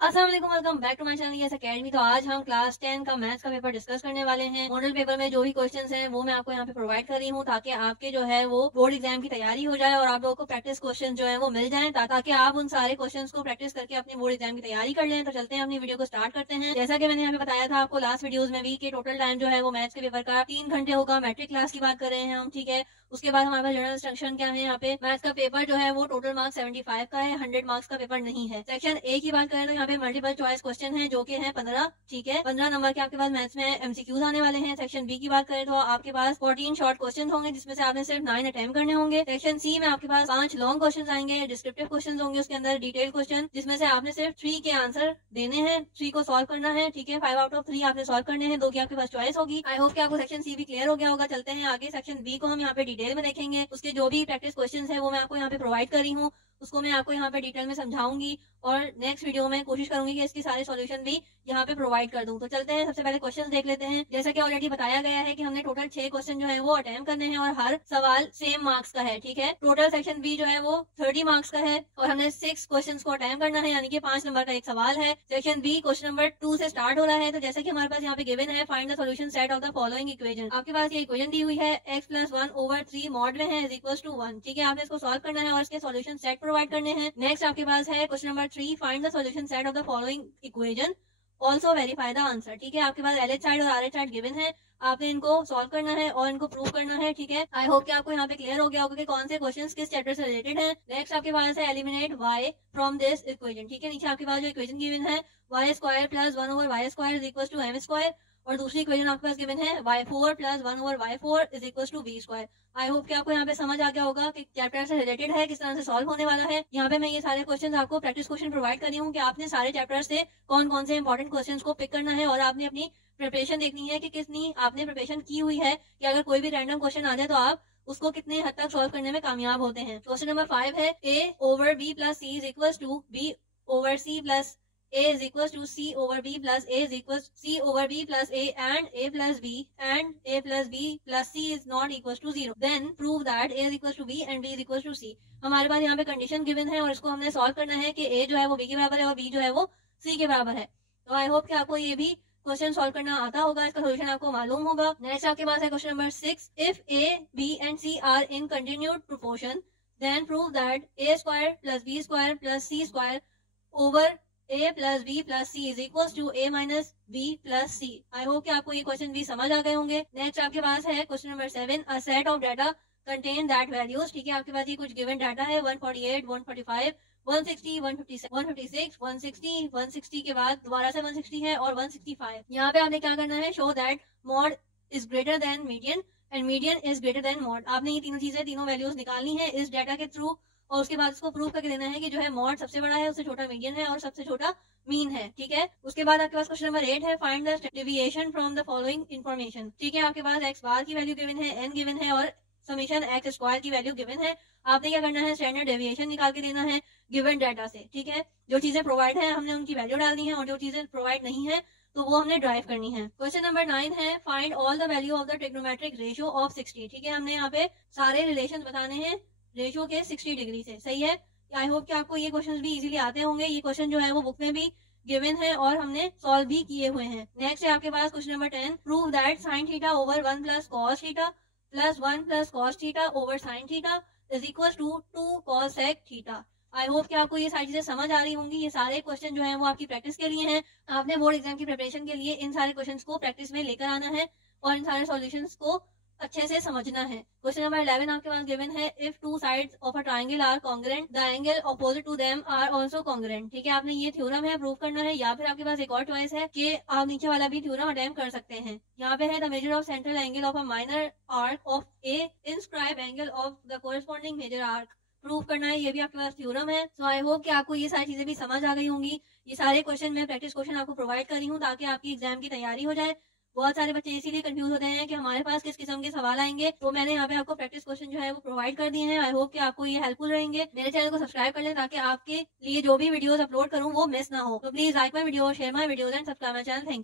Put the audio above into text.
अस्सलाम वालेकुम, welcome back to my channel Yes Academy. तो आज हम क्लास 10 का मैथ्स का पेपर डिस्कस करने वाले हैं। मॉडल पेपर में जो भी क्वेश्चंस हैं वो मैं आपको यहाँ पे प्रोवाइड कर रही हूँ ताकि आपके जो है वो बोर्ड एग्जाम की तैयारी हो जाए और आप लोगों को प्रैक्टिस क्वेश्चन जो है वो मिल जाए ताकि आप उन सारे क्वेश्चन को प्रैक्टिस करके अपने बोर्ड एग्जाम की तैयारी कर लें। तो चलते हैं अपनी वीडियो को स्टार्ट करते हैं। जैसा कि मैंने यहाँ पे बताया था आपको लास्ट वीडियोज में भी कि टोटल टाइम जो है वो मैथ्स के पेपर का 3 घंटे होगा। मैट्रिक क्लास की बात कर रहे हैं हम, ठीक है। उसके बाद हमारे पास जनरल इंस्ट्रक्शन क्या है, यहाँ पे मैथ्स का पेपर जो है वो टोटल मार्क्स 75 का है, 100 मार्क्स का पेपर नहीं है। सेक्शन ए की बात करें तो यहाँ पे मल्टीपल चॉइस क्वेश्चन है जो कि है 15, ठीक है। 15 नंबर के आपके पास मैथ्स में एमसीक्यूज आने वाले हैं। सेक्शन बी की बात करें तो आपके पास 14 शॉर्ट क्वेश्चन होंगे जिसमें से आपने सिर्फ 9 अटेम्प्ट करने होंगे। सेक्शन सी में आपके पास 5 लॉन्ग क्वेश्चन आएंगे, डिस्क्रिप्टिव क्वेश्चन होंगे उसके अंदर, डिटेल क्वेश्चन जिसमें से आपने सिर्फ 3 के आंसर देने हैं, 3 को सॉल्व करना है, ठीक है। 5 आउट ऑफ 3 आपने सॉल्व करने हैं, 2 की आपके पास चॉइस होगी। आई होप कि आपको सेक्शन सी भी क्लियर हो गया होगा। चलते हैं आगे, सेक्शन बी को हम यहाँ पे डिटेल में देखेंगे। उसके जो भी प्रैक्टिस क्वेश्चंस है वो मैं आपको यहाँ पे प्रोवाइड कर रही हूँ, उसको मैं आपको यहाँ पे डिटेल में समझाऊंगी और नेक्स्ट वीडियो में कोशिश करूंगी कि इसके सारे सॉल्यूशन भी यहाँ पे प्रोवाइड कर दूं। तो चलते हैं, सबसे पहले क्वेश्चंस देख लेते हैं। जैसा कि ऑलरेडी बताया गया है कि हमने टोटल 6 क्वेश्चन जो है वो अटेम्प्ट करने हैं और हर सवाल सेम मार्क्स का है, ठीक है। टोटल सेक्शन बी जो है वो 30 मार्क्स का है और हमने 6 क्वेश्चन को अटेम्प्ट करना है, यानी कि 5 नंबर का एक सवाल है। सेक्शन बी क्वेश्चन नंबर 2 से स्टार्ट हो रहा है। तो जैसे कि हमारे पास यहाँ पे गिवन है, find the solution set of the following equation. आपके पास ये इक्वेशन दी हुई है x+1/3 मॉड में है =1, ठीक है। आपने इसको सॉल्व करना है और इसके सॉल्यूशन सेट प्रोवाइड करने हैं। नेक्स्ट आपके पास है question number 3, find the solution set of the following equation, also verify the answer, ठीक है। आपके पास LH साइड और RH साइड गिवन है, आपने इनको सॉल्व करना है और इनको प्रूव करना है, ठीक है। आई होप कि आपको यहाँ पे क्लियर हो गया होगा कि कौन से क्वेश्चंस किस चैप्टर से रिलेटेड हैं। नेक्स्ट आपके पास है eliminate y from this equation, ठीक है। नीचे आपके पास जो इक्वेशन गिवन है y² + 1/y² = m², और दूसरी इक्वेशन आपके पास गिवन है y4 + 1/y4 = v²। आई होप कि आपको यहाँ पे समझ आ गया होगा कि चैप्टर से रिलेटेड है, किस तरह से सॉल्व होने वाला है। यहाँ पे मैं ये सारे क्वेश्चन आपको प्रैक्टिस क्वेश्चन प्रोवाइड कर रही हूँ कि आपने सारे चैप्टर से कौन कौन से इंपॉर्टेंट क्वेश्चन को पिक करना है और आपने अपनी प्रिपरेशन देखनी है कि कितनी आपने प्रिपरेशन की हुई है, कि अगर कोई भी रैंडम क्वेश्चन आ जाए तो आप उसको कितने हद तक सॉल्व करने में कामयाब होते हैं। क्वेश्चन नंबर 5 है a/b+c = b/c+a = c/b plus a c/b plus a and a+b and a+b+c is not equals to 0. Then prove that a is equals to b and b is equals to c. हमारे पास यहाँ पे condition given है और इसको हमने solve करना है कि a जो है वो b के बराबर है और b जो है वो c के बराबर है। तो आई होप कि आपको ये भी क्वेश्चन सॉल्व करना आता होगा, इसका सोल्यूशन आपको मालूम होगा। नेक्स्ट आपके पास है question number 6, if a, b and c are in continued proportion then prove that a² + b² + c² over a plus b plus c is equals to a minus b plus c. I hope कि आपको ये question भी समझ आ गए होंगे। Next आपके पास है question number 7, a set of data contain that values, ठीक है। आपके पास ये कुछ गिवन डाटा है 148, 145, 160, 156, 160, 160 के बाद दोबारा से 160 है और 165। यहाँ पे आपने क्या करना है, show that mod is greater than median and median is greater than mod. आपने ये तीनों चीजें, तीनों वैल्यूज निकालनी है इस डाटा के थ्रू और उसके बाद इसको प्रूव करके देना है कि जो है मॉड सबसे बड़ा है, उससे छोटा मीडियन है और सबसे छोटा मीन है, ठीक है। उसके बाद आपके पास क्वेश्चन नंबर 8 है, find the deviation from the following information, ठीक है। आपके पास x बार की वैल्यू गिवन है, n गिवन है और समीशन x² की वैल्यू गिवन है। आपने क्या करना है, स्टैंडर्ड डेविएशन निकाल के देना है गिवन डाटा से, ठीक है। जो चीजें प्रोवाइड है हमने उनकी वैल्यू डालनी है और जो चीजें प्रोवाइड नहीं है तो वो हमने ड्राइव करनी है। क्वेश्चन नंबर 9 है, find all the value of the trigonometric ratio of 60, ठीक है। हमने यहाँ पे सारे रिलेशन बताने हैं रेशियो के 60 डिग्री से, सही है। आई होप कि आपको ये क्वेश्चन भी इजीली आते होंगे। ये क्वेश्चन जो है वो बुक में भी गिवन है और हमने सॉल्व भी किए हुए हैं। नेक्स्ट है आपके पास question number 10, prove that sin theta over 1 + cos theta + 1 + cos theta over sin theta is equal to 2 cos sec theta. I hope कि आपको ये सारी चीजें समझ आ रही होंगी। ये सारे क्वेश्चन जो है वो आपकी प्रैक्टिस के लिए हैं। आपने बोर्ड एग्जाम की प्रिपरेशन के लिए इन सारे क्वेश्चन को प्रैक्टिस में लेकर आना है और इन सारे सॉल्यूशन को अच्छे से समझना है। क्वेश्चन नंबर 11 आपके पास गिवन है, if two sides of a triangle are congruent the angle opposite to them are also congruent, ठीक है। आपने ये थ्योरम है, प्रूव करना है, या फिर आपके पास एक और चॉइस है कि आप नीचे वाला भी थ्योरम अटेम्प्ट कर सकते हैं। यहाँ पे है, the measure of central angle of a minor arc of a inscribe angle of the corresponding major arc, prove करना है। ये भी आपके पास थ्योरम है। सो आई होप कि आपको ये सारी चीजें भी समझ आ गई होंगी। ये सारे क्वेश्चन मैं प्रैक्टिस क्वेश्चन आपको प्रोवाइड कर रही हूँ ताकि आपकी एग्जाम की तैयारी हो जाए। बहुत सारे बच्चे इसीलिए कंफ्यूज होते हैं कि हमारे पास किस किस्म के सवाल आएंगे, तो मैंने यहाँ पे आपको प्रैक्टिस क्वेश्चन जो है वो प्रोवाइड कर दिए हैं। आई होप कि आपको ये हेल्पफुल रहेंगे। मेरे चैनल को सब्सक्राइब कर लें ताकि आपके लिए जो भी वीडियोस अपलोड करूँ वो मिस ना हो। तो please like my video, share my videos and subscribe my channel. Thank you.